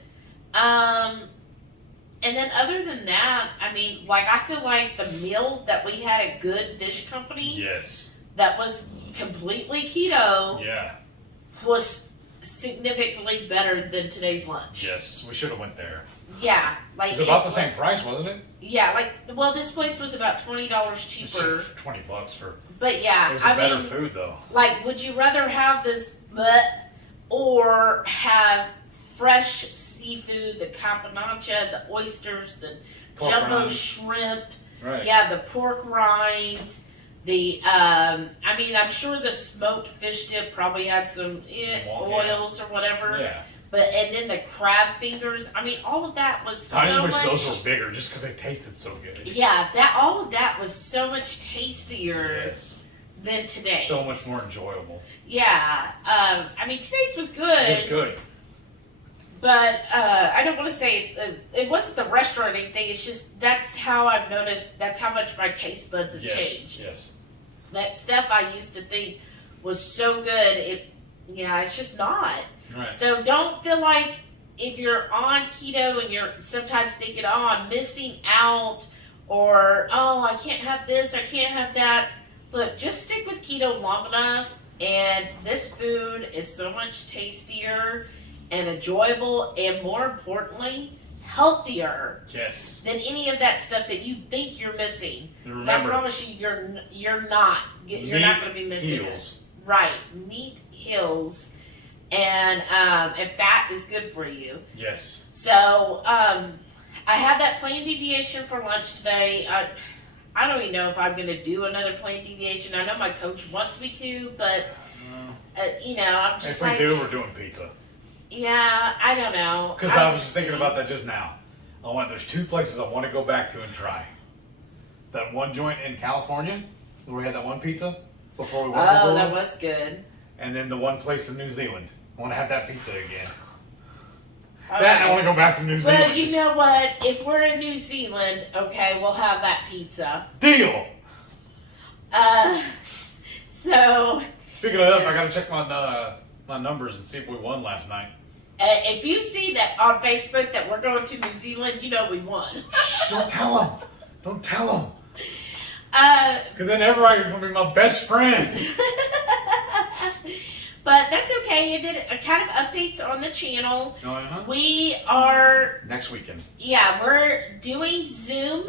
And then other than that, I mean, like, I feel like the meal that we had at Goode Fish Company, Yes. that was completely keto, Yeah. was significantly better than today's lunch. Yes. We should have went there. Yeah, like It was about the same price, wasn't it? Yeah, like, well, this place was about $20 cheaper. $20 for. But yeah, It was better food though. Like, would you rather have this or have fresh seafood, the campechanha, the oysters, the Pork jumbo rinds. shrimp, Right. yeah, the pork rinds, the I mean, I'm sure the smoked fish dip probably had some oils or whatever. Yeah. And then the crab fingers. I mean, all of that was I just so wish much. those were bigger, just because they tasted so good. Yeah, all of that was so much tastier Yes. than today. So much more enjoyable. Yeah, I mean, today's was good. It was good. But I don't want to say it wasn't the restaurant or anything. It's just that's how I've noticed. That's how much my taste buds have changed. Yes. That stuff I used to think was so good, it's just not. Right. So don't feel like if you're on keto and you're sometimes thinking, oh, I'm missing out, or oh, I can't have this, I can't have that. Look, just stick with keto long enough, and this food is so much tastier and enjoyable, and more importantly, healthier Yes. than any of that stuff that you think you're missing. And So I remember, promise you, you're not going to be missing heals. it. Right, meat heals, and fat is good for you. Yes. So I had that planned deviation for lunch today. I don't even know if I'm going to do another planned deviation. I know my coach wants me to, but I'm just If like, we do, we're doing pizza. yeah, I don't know. Because I was just thinking about that just now. There's two places I want to go back to and try. That one joint in California, where we had that one pizza before we went to Oh, Goode, that was good. and then the one place in New Zealand. I want to have that pizza again. All That, and I right. want to go back to New Zealand. Well, you know what? If we're in New Zealand, okay, we'll have that pizza. Deal! So, Speaking of that, I got to check my numbers and see if we won last night. if you see that on Facebook that we're going to New Zealand, you know we won. Shh, don't tell them. Don't tell them. Because then everybody's going to be my best friend. But that's okay. It did kind of updates on the channel. Oh, uh-huh. We are, Next weekend. we're doing Zoom.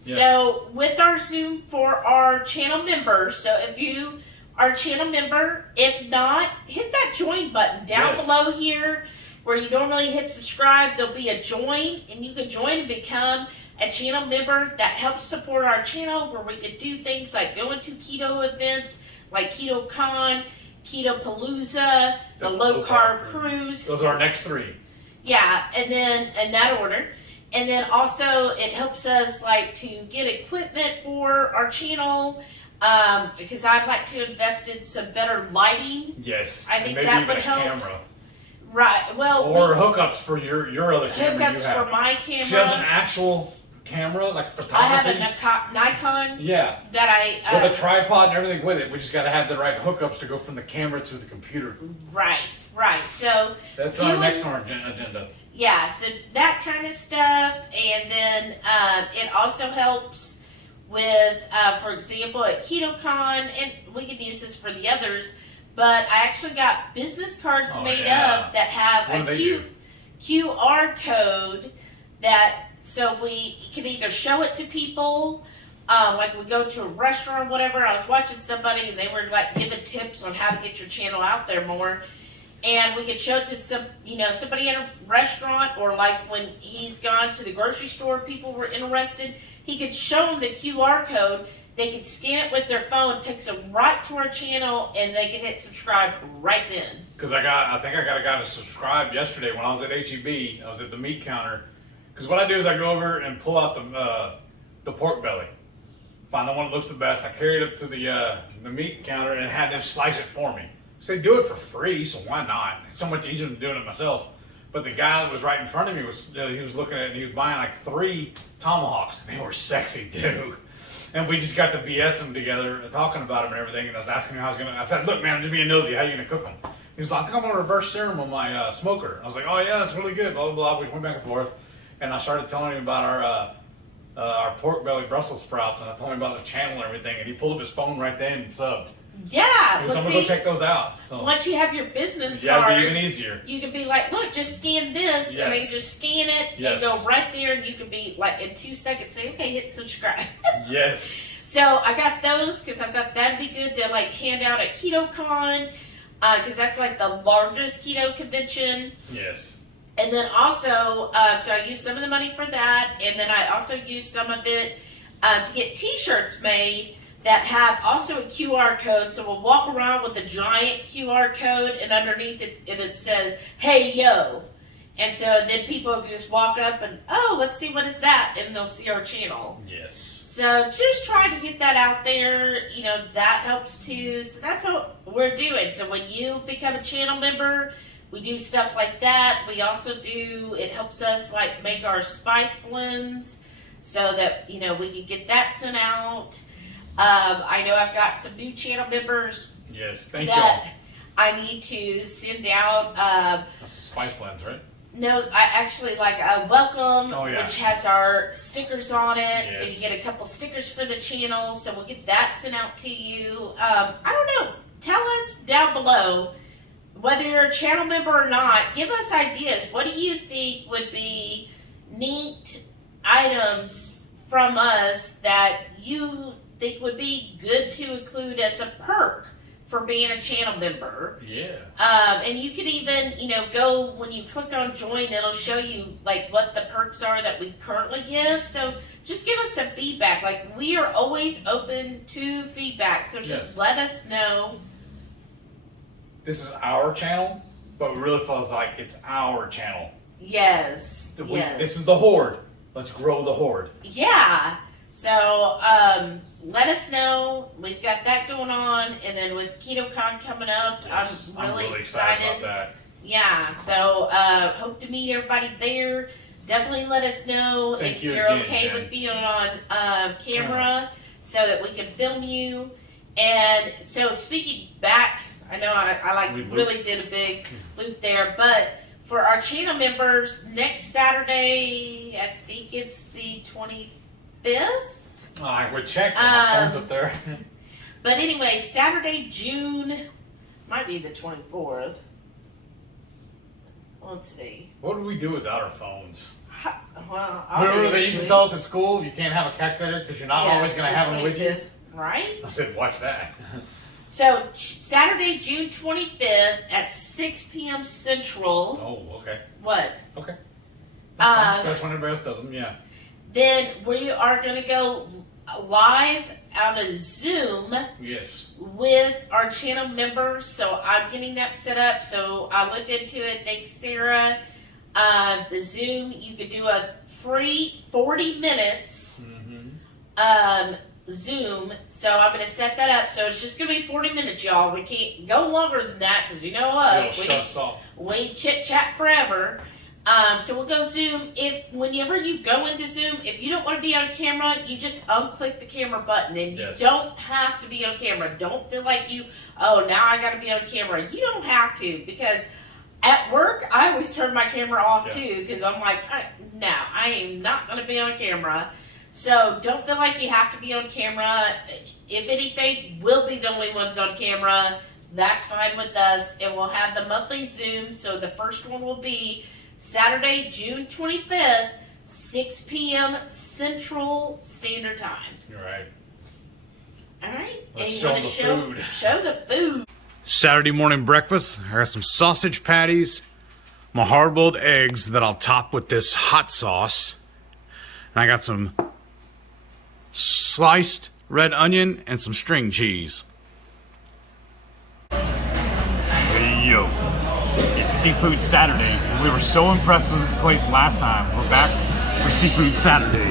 Yes. So with our Zoom for our channel members. So if you are a channel member, if not, hit that join button down below here where you normally hit subscribe. There'll be a join, and you can join and become a channel member. That helps support our channel, where we can do things like going to keto events like Keto Con, Keto Palooza, the Low Carb Cruise. Those are our next three. Yeah, and then in that order. And then also it helps us to get equipment for our channel, because I'd like to invest in some better lighting. Yes. I think maybe that even would a help. camera. Right. Well, Or hookups for your other camera you hookups have. for my camera. She has an actual camera, like I photography. have a Nikon Yeah. that I With a tripod and everything with it. We just got to have the right hookups to go from the camera to the computer. right. So That's our next on our agenda. yeah, so that kind of stuff, and then it also helps with, for example, at KetoCon, and we can use this for the others. But I actually got business cards made up that have a QR code that, so we can either show it to people, like we go to a restaurant or whatever. I was watching somebody and they were like giving tips on how to get your channel out there more. And we could show it to somebody in a restaurant, or like when he's gone to the grocery store, people were interested. He could show them the QR code. They could scan it with their phone, takes them right to our channel, and they can hit subscribe right then. Because I think I got a guy to subscribe yesterday when I was at HEB. I was at the meat counter. Because what I do is I go over and pull out the pork belly, find the one that looks the best. I carry it up to the meat counter and have them slice it for me. So they do it for free, so why not? It's so much easier than doing it myself. But the guy that was right in front of me he was looking at it, and he was buying like 3 tomahawks. They were sexy too. And we just got to BS them together, talking about them and everything. And I was asking him how I was gonna. I said, "Look, man, I'm just being nosy. How are you gonna cook them?" He was like, "I think I'm gonna reverse sear them on my smoker." I was like, "Oh yeah, that's really good." Blah blah blah. We went back and forth, and I started telling him about our pork belly Brussels sprouts, and I told him about the channel and everything. And he pulled up his phone right then and subbed. Yeah, He was, I'm gonna go check those out. So once you have your business it'd cards, be even easier. You can be like, look, just scan this, and they just scan it and go right there, and you can be like in 2 seconds say, okay, hit subscribe. Yes. So I got those because I thought that'd be good to like hand out at KetoCon, because that's like the largest keto convention. Yes. And then also, so I used some of the money for that, and then I also used some of it to get T-shirts made that have also a QR code. So we'll walk around with a giant QR code, and underneath it says, "Hey yo," and so then people can just walk up and, oh, let's see, what is that, and they'll see our channel. Yes. So just try to get that out there. That helps too. So that's what we're doing. So when you become a channel member, we do stuff like that. We also do, it helps us like make our spice blends so that, we can get that sent out. I know I've got some new channel members. Yes, thank you. That I need to send out. That's the spice blends, right? No, I actually like a welcome, yeah. which has our stickers on it. Yes. So you get a couple stickers for the channel. So we'll get that sent out to you. I don't know. Tell us down below, whether you're a channel member or not, give us ideas. What do you think would be neat items from us that you think would be good to include as a perk for being a channel member? Yeah. And you can even, go, when you click on join, it'll show you like what the perks are that we currently give. So just give us some feedback. Like, we are always open to feedback. So just let us know. This is our channel, but it really feels like it's our channel. Yes. This is the horde. Let's grow the horde. Yeah. So, let us know. We've got that going on, and then with KetoCon coming up, Yes, I'm really excited about that. Yeah, so hope to meet everybody there. Definitely let us know if you're okay with being on camera so that we can film you. And so speaking back, I know I really did a big loop there, but for our channel members, next Saturday, I think it's the 25th. I would check. My phone's up there. But anyway, Saturday, June, might be the 24th. Let's see. What would we do without our phones? Well, remember they used to tell us at school you can't have a calculator because you're not always going to have them with you? Right? I said, watch that. So, Saturday, June 25th at 6 p.m. Central. Oh, okay. What? Okay. That's when everybody else does them, yeah. Then we are going to go live out of Zoom. Yes. With our channel members. So I'm getting that set up. So I looked into it. Thanks, Sarah. The Zoom, you could do a free 40 minutes Zoom. So I'm going to set that up. So it's just going to be 40 minutes, y'all. We can't go longer than that because you know us. Shut us off. We chit-chat forever. So we'll go Zoom. Whenever you go into Zoom, if you don't want to be on camera, you just unclick the camera button, and you don't have to be on camera. Don't feel like now I got to be on camera. You don't have to, because at work I always turn my camera off too, because I'm like, no, I am not going to be on camera. So don't feel like you have to be on camera. If anything, we'll be the only ones on camera. That's fine with us, and we'll have the monthly Zoom. So the first one will be Saturday, June 25th, 6 p.m. Central Standard Time. You're right. All right. Let's and show you the food. Show the food. Saturday morning breakfast. I got some sausage patties, my hard-boiled eggs that I'll top with this hot sauce. And I got some sliced red onion and some string cheese. Yo, it's Seafood Saturday, and we were so impressed with this place last time. We're back for Seafood Saturday.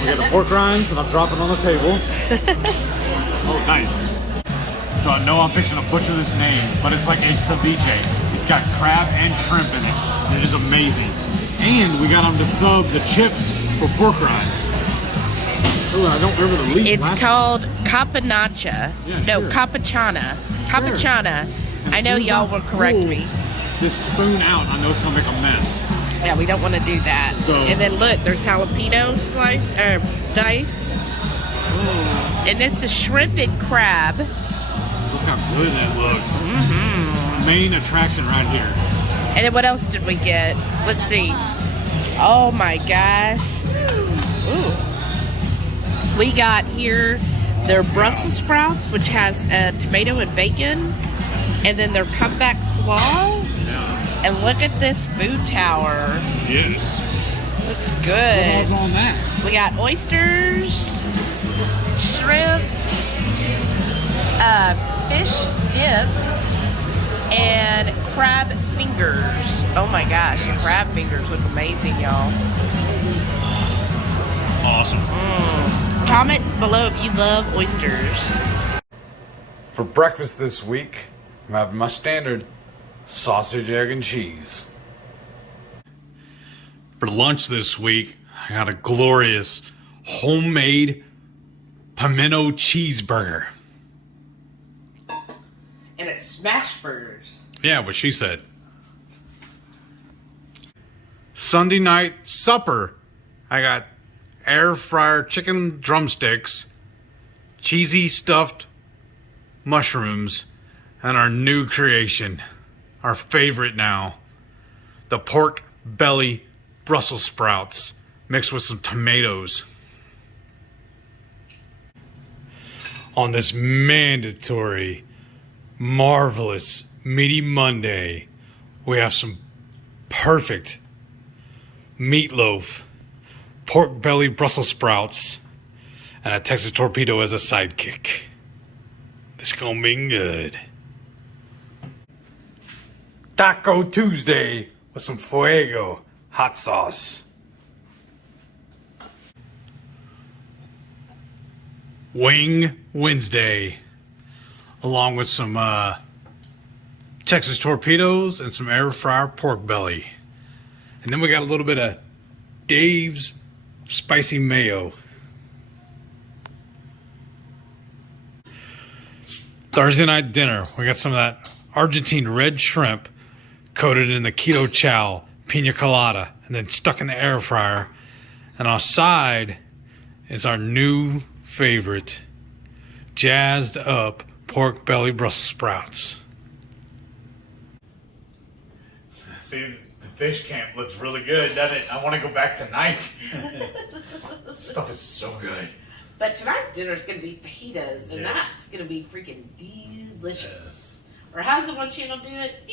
We got the pork rinds and I'm dropping on the table. Oh, nice. So I know I'm fixing to butcher this name, but it's like a ceviche. It's got crab and shrimp in it. It is amazing. And we got them to sub the chips for pork rinds. Oh, I don't remember the leaf. It's called CAMPECHANA. CAMPECHANA. CAMPECHANA. I know y'all will correct me. This spoon out, I know it's gonna make a mess. Yeah, we don't want to do that. So, and then look, there's jalapeno sliced, diced. Oh. And this is shrimp and crab. Look how good that looks. Main attraction right here. And then what else did we get? Let's see. Oh my gosh. Ooh. We got here their Brussels sprouts, which has tomato and bacon. And then their comeback slaw. Yeah. And look at this food tower. Yes. Looks good. What all's on that? We got oysters, shrimp, fish dip, and crab fingers. Oh my gosh, the crab fingers look amazing, y'all. Awesome. Comment below if you love oysters. For breakfast this week, I'm having my standard sausage, egg, and cheese. For lunch this week, I got a glorious homemade pimento cheeseburger. And it's smash burgers. Yeah, what she said. Sunday night supper, I got air fryer chicken drumsticks, cheesy stuffed mushrooms, and our new creation, our favorite now, the pork belly Brussels sprouts mixed with some tomatoes. On this mandatory, marvelous, meaty Monday, we have some perfect meatloaf, pork belly Brussels sprouts, and a Texas torpedo as a sidekick. It's gonna be good. Taco Tuesday with some fuego hot sauce. Wing Wednesday, along with some Texas torpedoes and some air fryer pork belly. And then we got a little bit of Dave's spicy mayo. Thursday night dinner, we got some of that Argentine red shrimp coated in the keto chow pina colada and then stuck in the air fryer. And on our side is our new favorite, jazzed up pork belly Brussels sprouts. See, the fish camp looks really good, doesn't it? I want to go back tonight. This stuff is so good. But tonight's dinner is going to be fajitas, and Yes. that's going to be freaking delicious. Or how's the one channel do it?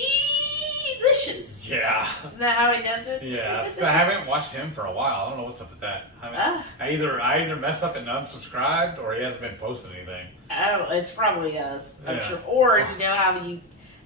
Delicious. Yeah. Isn't that how he does it? Yeah. I haven't watched him for a while. I don't know what's up with that. I either messed up and unsubscribed, or he hasn't been posting anything. Oh, it's probably us, I'm Yeah. sure. Or you know how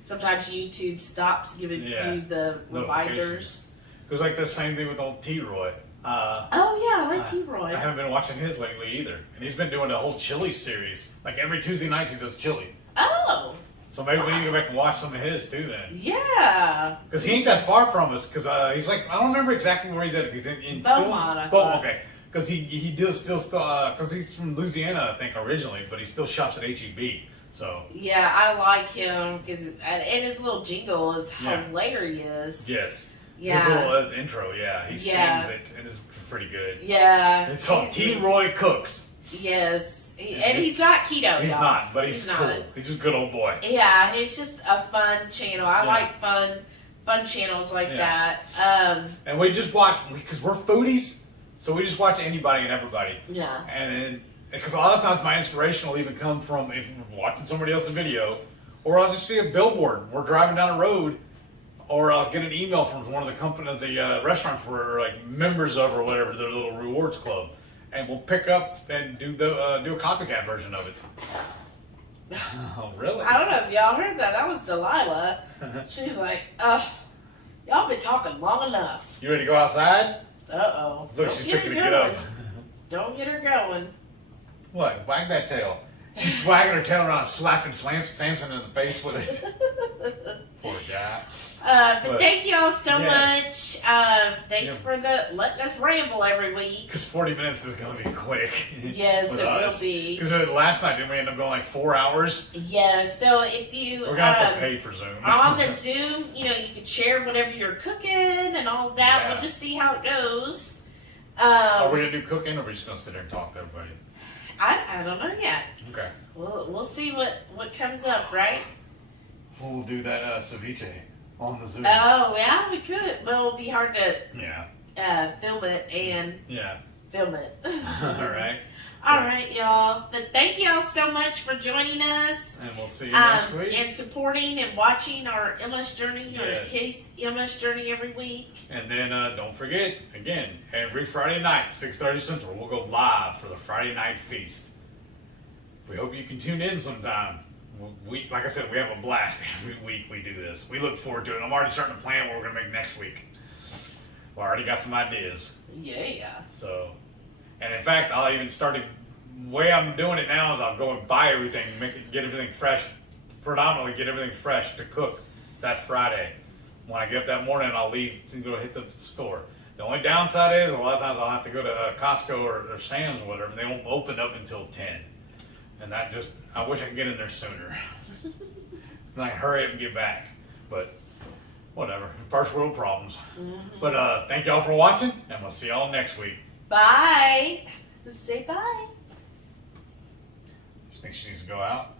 sometimes YouTube stops giving Yeah. you the reminders. Notifications. It was like the same thing with old T-Roy. Oh yeah, I like T-Roy. I haven't been watching his lately either. And he's been doing a whole chili series. Like every Tuesday nights he does chili. Oh, So maybe we need to go back and watch some of his too then. Yeah. Because he ain't that far from us. Because he's like, I don't remember exactly where he's at. He's in Beaumont, I still. thought. Okay. Because he does still because he's from Louisiana, I think originally, but he still shops at HEB. So. Yeah, I like him because and his little jingle is Yeah. hilarious. Yes. Yeah. His intro, yeah. He Yeah. sings it, and it's pretty good. Yeah. It's called T. Roy Cooks. Yes. And he's not keto, He's y'all. not, but he's cool. not. He's just a good old boy. Yeah, it's just a fun channel. I Yeah. like fun channels like Yeah. that. And we just watch, because we're foodies, so we just watch anybody and everybody. Yeah. And then, because a lot of times my inspiration will even come from if I'm watching somebody else's video, or I'll just see a billboard. We're driving down a road, or I'll get an email from one of the restaurants we're like members of or whatever, their little rewards club. And we'll pick up and do a copycat version of it. Oh, really? I don't know if y'all heard that. That was Delilah. She's like, y'all been talking long enough. You ready to go outside? Uh-oh. Look, Don't she's get picking her to get up. going. Don't get her going. What? Wag that tail. She's wagging her tail around, slapping Samson in the face with it. Poor guy. But thank y'all so yes. much. Thanks Yeah. for letting us ramble every week. Because 40 minutes is going to be quick. Yes, with it us. will be. Because last night, didn't we end up going like 4 hours? Yeah, so if you We're going to have to pay for Zoom. on the Zoom, you can share whatever you're cooking and all of that. Yeah. We'll just see how it goes. Are we going to do cooking, or are we just going to sit there and talk to everybody? I don't know yet. Okay. We'll see what comes up, right? We'll do that ceviche on the Zoom. Oh, yeah, we could. Well, it'll be hard to Yeah. film it and Yeah. film it. All right. All right, y'all. But thank y'all so much for joining us. And we'll see you next week. And supporting and watching our MS journey or Yes. his MS journey every week. And then don't forget, again, every Friday night, 6:30 Central, we'll go live for the Friday night feast. We hope you can tune in sometime. Like I said, we have a blast every week we do this. We look forward to it. I'm already starting to plan what we're going to make next week. Well, I already got some ideas. Yeah. So, and in fact, I'll even start the way I'm doing it now is I'll go and buy everything, get everything fresh, predominantly get everything fresh to cook that Friday. When I get up that morning, I'll leave to go hit the store. The only downside is a lot of times I'll have to go to Costco or Sam's or whatever, and they won't open up until 10. And that just, I wish I could get in there sooner. And I hurry up and get back. But whatever, first world problems. Mm-hmm. But thank y'all for watching, and we'll see y'all next week. Bye. Say bye. You think she needs to go out?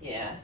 Yeah.